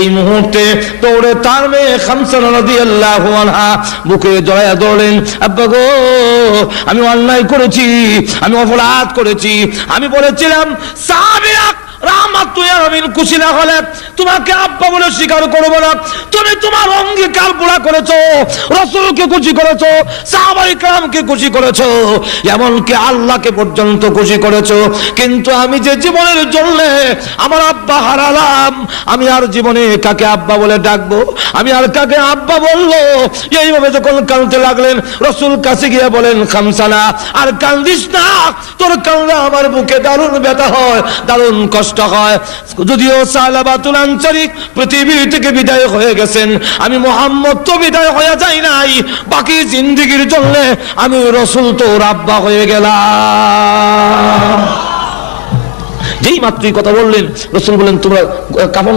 এই মুহূর্তে দৌড়ে তার মেয়ে খামসানা রাদিয়াল্লাহু আনহা বুকে জড়ায়া ধরলেন, আব্বা গো আমি অন্যায় করেছি, আমি অপরাধ করেছি, আমি বলেছিলাম সাহাবীরা রাহমাত তুই আমিন খুশি না হলে তোমাকে আব্বা বলে স্বীকার করবো না, তুমি তোমার অঙ্গীকার পুরা করেছো, রাসূলকে খুশি করেছো, সাহাবায়ে কেরামকে খুশি করেছো, এমনকি আল্লাহকে পর্যন্ত খুশি করেছো, কিন্তু আমি যে জীবনের জন্য আমার আব্বা হারালাম, আমি আর জীবনে কাকে আব্বা বলে ডাকবো, আমি আর কাকে আব্বা বলবো? এইভাবে যখন কাঁদতে লাগলেন, রাসূল কাছে গিয়ে বলেন, খামসানা আর কান্দিস না, তোর কান্না আমার বুকে দারুণ ব্যথা হয়, দারুণ কষ্ট হয়। যদিও সালাবাতুল আনসারী পৃথিবী থেকে বিদায় হয়ে গেছেন, আমি মুহাম্মদ তো বিদায় হয়ে যাই নাই, বাকি জিন্দেগীর জন্য আমি রাসূল তোর আব্বা হয়ে গেলাম। যেই মাত্রই কথা বললেন, রাসূল বলেন তোমরা কাফন